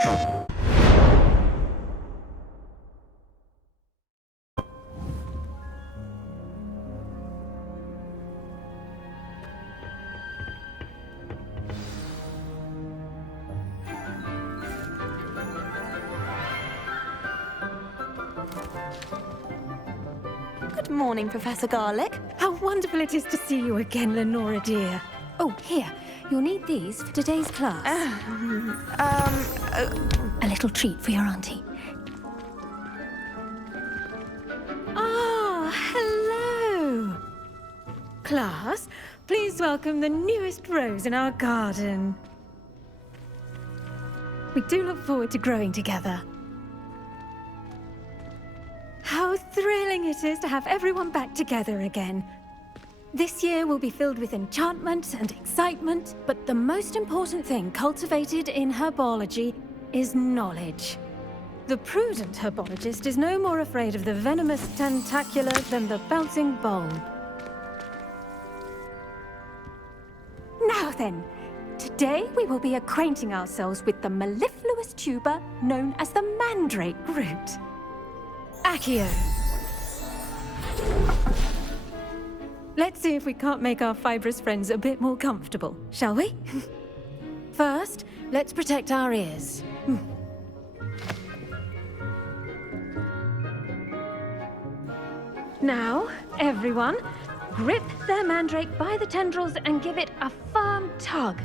Good morning, Professor Garlick. How wonderful it is to see you again, Lenora dear. Oh, here. You'll need these for today's class. A little treat for your auntie. Ah, hello. Class, please welcome the newest rose in our garden. We do look forward to growing together. How thrilling it is to have everyone back together again. This year will be filled with enchantment and excitement, but the most important thing cultivated in herbology is knowledge. The prudent herbologist is no more afraid of the venomous tentacula than the bouncing bulb. Now then, today we will be acquainting ourselves with the mellifluous tuber known as the mandrake root. Accio. Let's see if we can't make our fibrous friends a bit more comfortable, shall we? First, let's protect our ears. Now, everyone, grip their mandrake by the tendrils and give it a firm tug.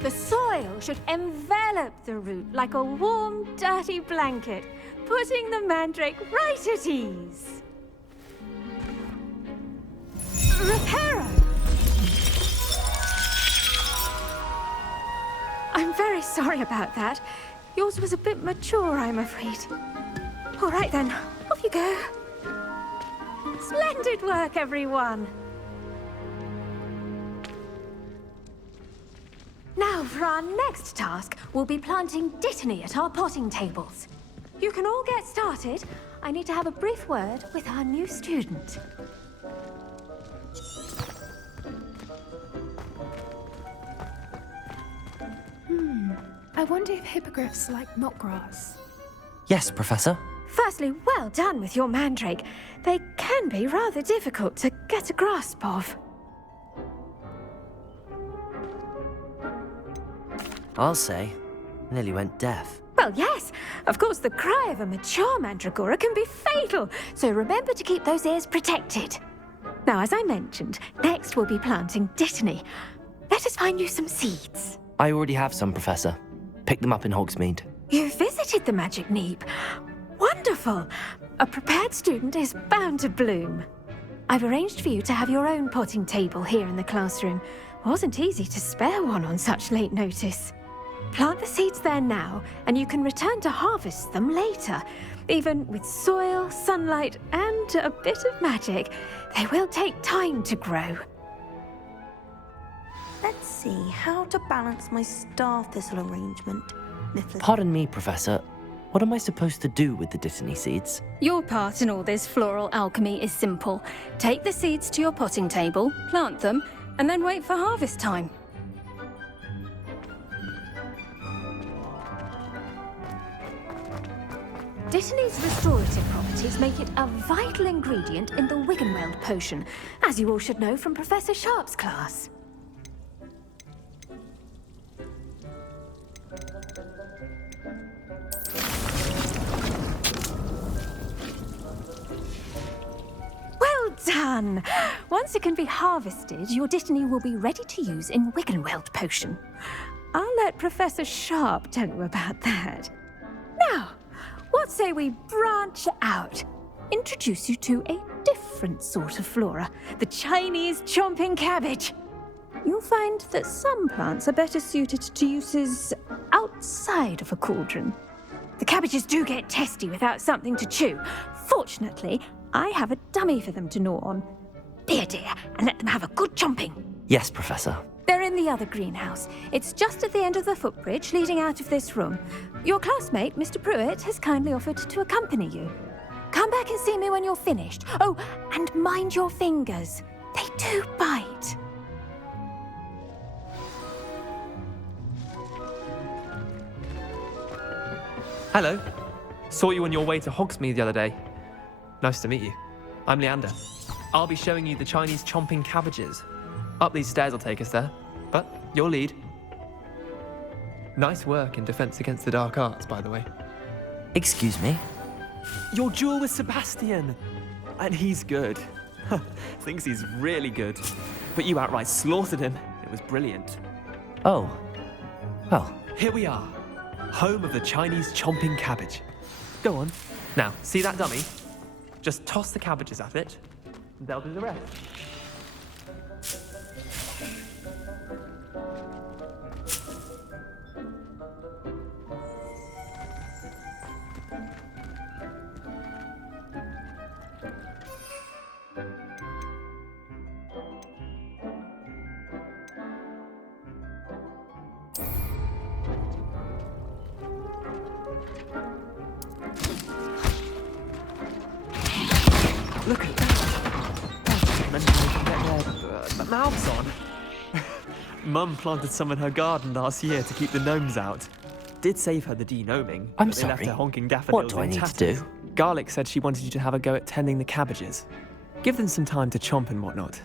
The soil should envelop the root like a warm, dirty blanket, putting the mandrake right at ease. Reparo! I'm very sorry about that. Yours was a bit mature, I'm afraid. All right then, off you go. Splendid work, everyone. Now, for our next task, we'll be planting dittany at our potting tables. You can all get started. I need to have a brief word with our new student. I wonder if hippogriffs like knotgrass. Yes, Professor. Firstly, well done with your mandrake. They can be rather difficult to get a grasp of. I'll say. Nearly went deaf. Well, yes. Of course, the cry of a mature mandragora can be fatal, so remember to keep those ears protected. Now, as I mentioned, next we'll be planting dittany. Let us find you some seeds. I already have some, Professor. Picked them up in Hogsmeade. You visited the Magic Neep. Wonderful. A prepared student is bound to bloom. I've arranged for you to have your own potting table here in the classroom. Wasn't easy to spare one on such late notice. Plant the seeds there now, and you can return to harvest them later. Even with soil, sunlight, and a bit of magic, they will take time to grow. Let's see how to balance my star thistle arrangement. Pardon me, Professor. What am I supposed to do with the dittany seeds? Your part in all this floral alchemy is simple. Take the seeds to your potting table, plant them, and then wait for harvest time. Dittany's restorative properties make it a vital ingredient in the Wiggenweld potion, as you all should know from Professor Sharp's class. Well done! Once it can be harvested, your dittany will be ready to use in Wiggenweld potion. I'll let Professor Sharp tell you about that. Now, what say we branch out? Introduce you to a different sort of flora, the Chinese chomping cabbage. you'll find that some plants are better suited to uses outside of a cauldron. The cabbages do get testy without something to chew. Fortunately, I have a dummy for them to gnaw on. Be a dear and let them have a good chomping. Yes, Professor. They're in the other greenhouse. It's just at the end of the footbridge leading out of this room. Your classmate, Mr. Pruitt, has kindly offered to accompany you. Come back and see me when you're finished. Oh, and mind your fingers. They do bite. Hello. Saw you on your way to Hogsmeade the other day. Nice to meet you. I'm Leander. I'll be showing you the Chinese chomping cabbages. Up these stairs will take us there, but your lead. Nice work in Defense Against the Dark Arts, by the way. Excuse me? Your duel with Sebastian! And he's good. Thinks he's really good. But you outright slaughtered him. It was brilliant. Oh. Well, Here we are. Home of the Chinese chomping cabbage. Go on. Now, see that dummy? Just toss the cabbages at it. They'll do the rest. Look at that. That's meant to get their mouths on. Mum planted some in her garden last year to keep the gnomes out. Did save her the de-gnoming. I'm but they left sorry. her honking daffodils What do I in need to tatters. do? Garlic said she wanted you to have a go at tending the cabbages. Give them some time to chomp and whatnot.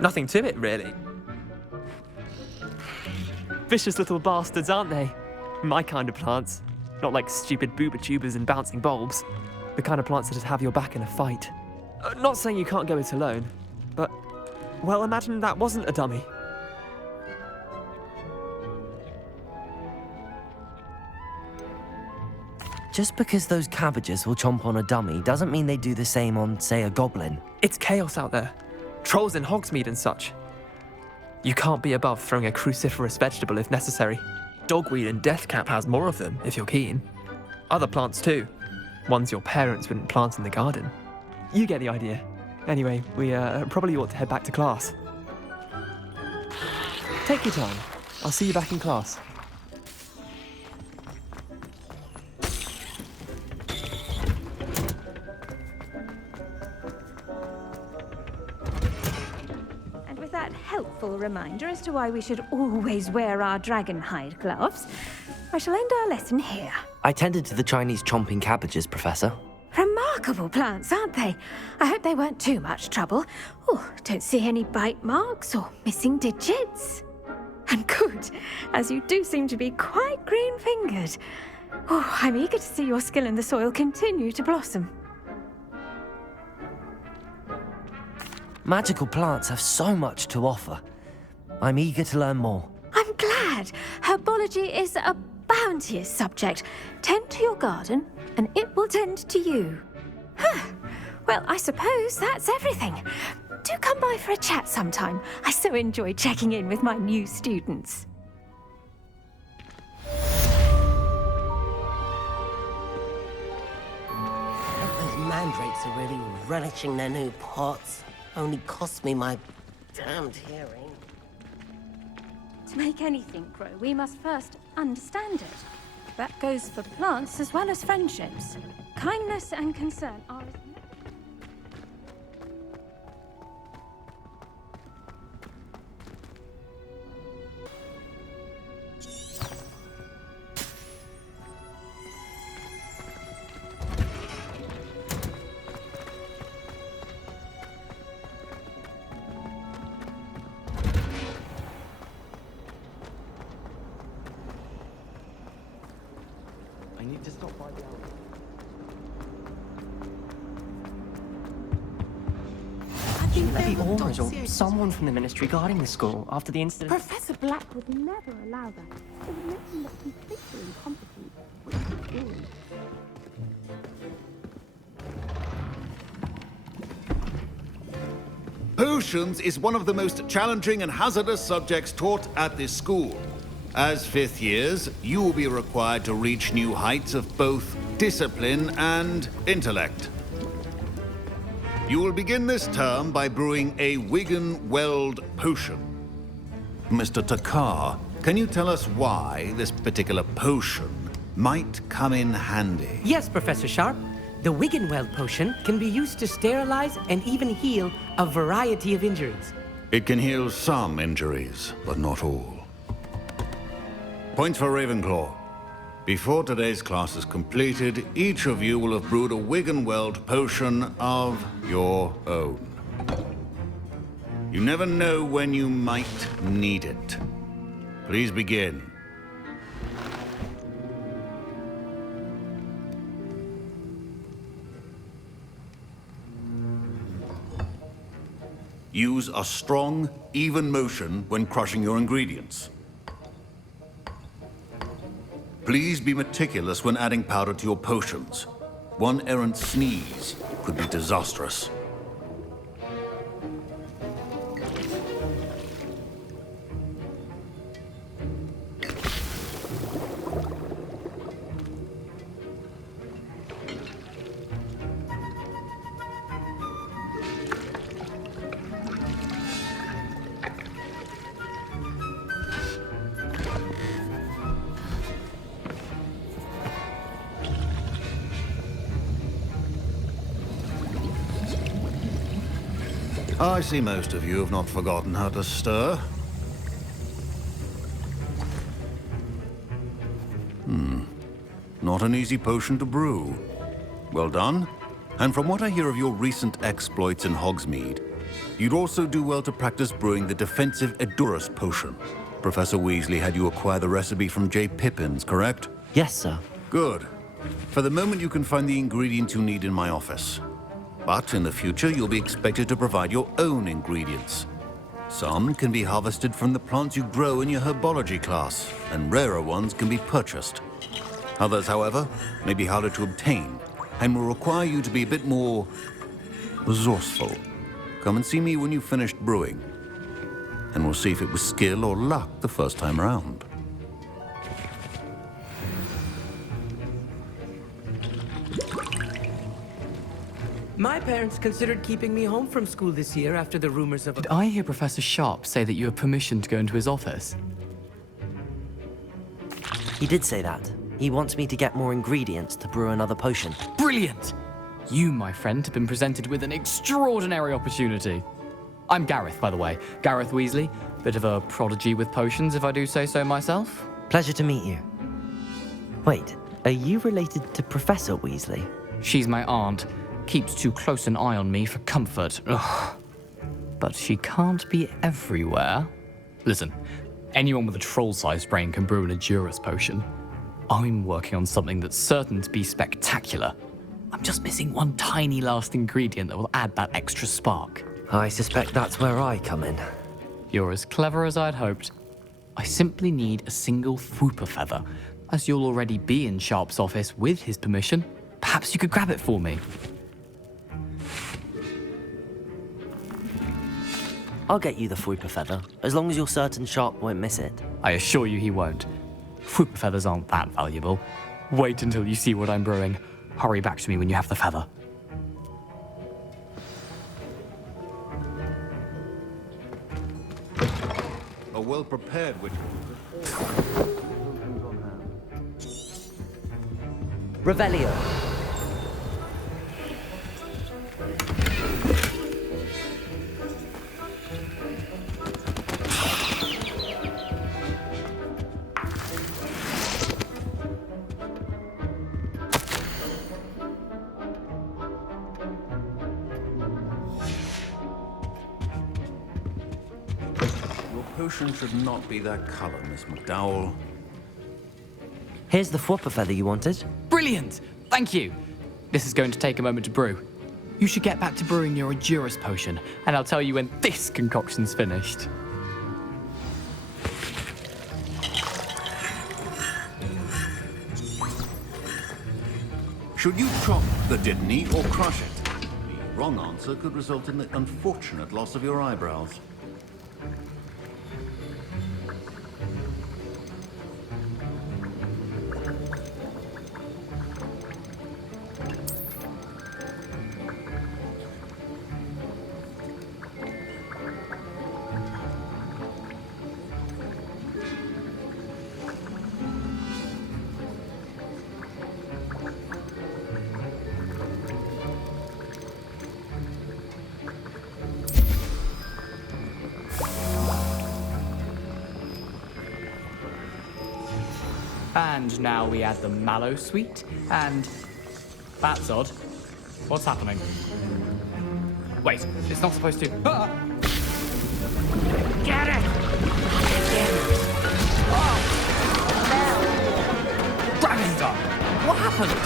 Nothing to it, really. Vicious little bastards, aren't they? My kind of plants. Not like stupid booba tubers and bouncing bulbs. The kind of plants that'd have your back in a fight. Not saying you can't go it alone, but, well, imagine that wasn't a dummy. just because those cabbages will chomp on a dummy doesn't mean they do the same on, say, a goblin. It's chaos out there. Trolls in Hogsmeade and such. You can't be above throwing a cruciferous vegetable if necessary. Dogweed and deathcap has more of them, if you're keen. Other plants too. Ones your parents wouldn't plant in the garden. You get the idea. Anyway, we probably ought to head back to class. Take your time. I'll see you back in class. And with that helpful reminder as to why we should always wear our dragon hide gloves, I shall end our lesson here. I tended to the Chinese chomping cabbages, Professor. Remarkable plants, aren't they? I hope they weren't too much trouble. Oh, don't see any bite marks or missing digits. And good, as you do seem to be quite green-fingered. Oh, I'm eager to see your skill in the soil continue to blossom. Magical plants have so much to offer. I'm eager to learn more. I'm glad. Herbology is a bounteous subject. Tend to your garden, and it will tend to you. Huh. Well, I suppose that's everything. Do come by for a chat sometime. I so enjoy checking in with my new students. Those mandrakes are really relishing their new pots. Only cost me my damned hearing. To make anything grow, we must first understand it. That goes for plants as well as friendships. Kindness and concern are as I need to stop by the alley. Lady Ormers or someone from the ministry guarding the school after the incident. Professor Black would never allow that. It would make him look completely incompetent. What is he doing? Potions is one of the most challenging and hazardous subjects taught at this school. As fifth years, you will be required to reach new heights of both discipline and intellect. You will begin this term by brewing a Wigan Weld potion. Mr. Takar, can you tell us why this particular potion might come in handy? Yes, Professor Sharp. The Wiggenweld potion can be used to sterilize and even heal a variety of injuries. It can heal some injuries, but not all. Points for Ravenclaw. Before today's class is completed, each of you will have brewed a Wiggenweld potion of your own. You never know when you might need it. Please begin. Use a strong, even motion when crushing your ingredients. Please be meticulous when adding powder to your potions. One errant sneeze could be disastrous. I see most of you have not forgotten how to stir. Not an easy potion to brew. Well done. And from what I hear of your recent exploits in Hogsmeade, you'd also do well to practice brewing the defensive Edurus potion. Professor Weasley had you acquire the recipe from J. Pippins, correct? Yes, sir. Good. For the moment, you can find the ingredients you need in my office. But in the future, you'll be expected to provide your own ingredients. Some can be harvested from the plants you grow in your herbology class, and rarer ones can be purchased. Others, however, may be harder to obtain, and will require you to be a bit more resourceful. Come and see me when you've finished brewing, and we'll see if it was skill or luck the first time around. My parents considered keeping me home from school this year after the rumors of Did I hear Professor Sharp say that you have permission to go into his office? He did say that. He wants me to get more ingredients to brew another potion. Brilliant! You, my friend, have been presented with an extraordinary opportunity. I'm Gareth, by the way. Gareth Weasley. Bit of a prodigy with potions, if I do say so myself. Pleasure to meet you. Wait, are you related to Professor Weasley? She's my aunt. Keeps too close an eye on me for comfort. Ugh. But she can't be everywhere. Listen, anyone with a troll-sized brain can brew an Edurus potion. I'm working on something that's certain to be spectacular. I'm just missing one tiny last ingredient that will add that extra spark. I suspect that's where I come in. You're as clever as I'd hoped. I simply need a single Fwooper feather. As you'll already be in Sharp's office with his permission, perhaps you could grab it for me. I'll get you the Fwooper feather, as long as you're certain Sharp won't miss it. I assure you he won't. Fwooper feathers aren't that valuable. Wait until you see what I'm brewing. Hurry back to me when you have the feather. A well-prepared witch. Revelio. Potion should not be that color, Miss McDowell. Here's the Fwooper feather you wanted. Brilliant! Thank you! This is going to take a moment to brew. You should get back to brewing your Edurus potion, and I'll tell you when this concoction's finished. Should you chop the Didney or crush it? wrong answer could result in the unfortunate loss of your eyebrows. And now we add the mallow sweet, and that's odd. What's happening? Wait, it's not supposed to. Ah! Get it! Oh! Dragon's up! What happened?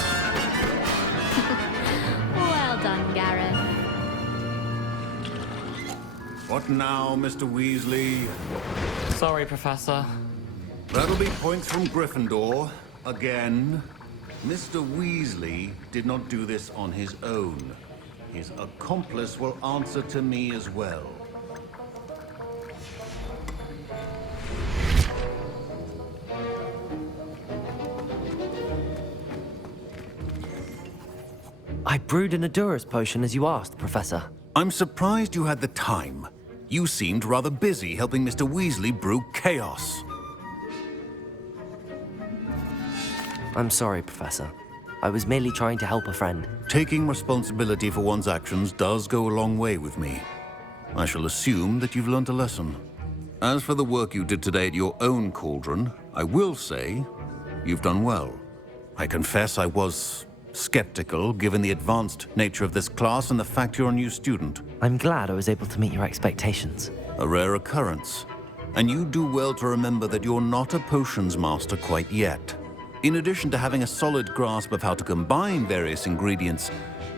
Well done, Gareth. What now, Mr. Weasley? Sorry, Professor. That'll be points from Gryffindor. Again. Mr. Weasley did not do this on his own. His accomplice will answer to me as well. I brewed an Adurus potion as you asked, Professor. I'm surprised you had the time. You seemed rather busy helping Mr. Weasley brew chaos. I'm sorry, Professor. I was merely trying to help a friend. Taking responsibility for one's actions does go a long way with me. I shall assume that you've learnt a lesson. As for the work you did today at your own cauldron, I will say you've done well. I confess I was skeptical, given the advanced nature of this class and the fact you're a new student. I'm glad I was able to meet your expectations. A rare occurrence. And you do well to remember that you're not a potions master quite yet. In addition to having a solid grasp of how to combine various ingredients,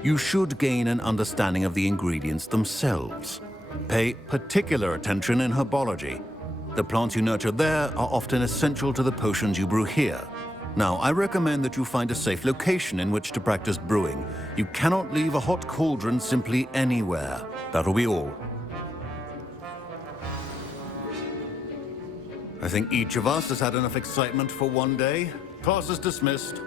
you should gain an understanding of the ingredients themselves. Pay particular attention in herbology. The plants you nurture there are often essential to the potions you brew here. Now, I recommend that you find a safe location in which to practice brewing. You cannot leave a hot cauldron simply anywhere. That'll be all. I think each of us has had enough excitement for one day. Class is dismissed.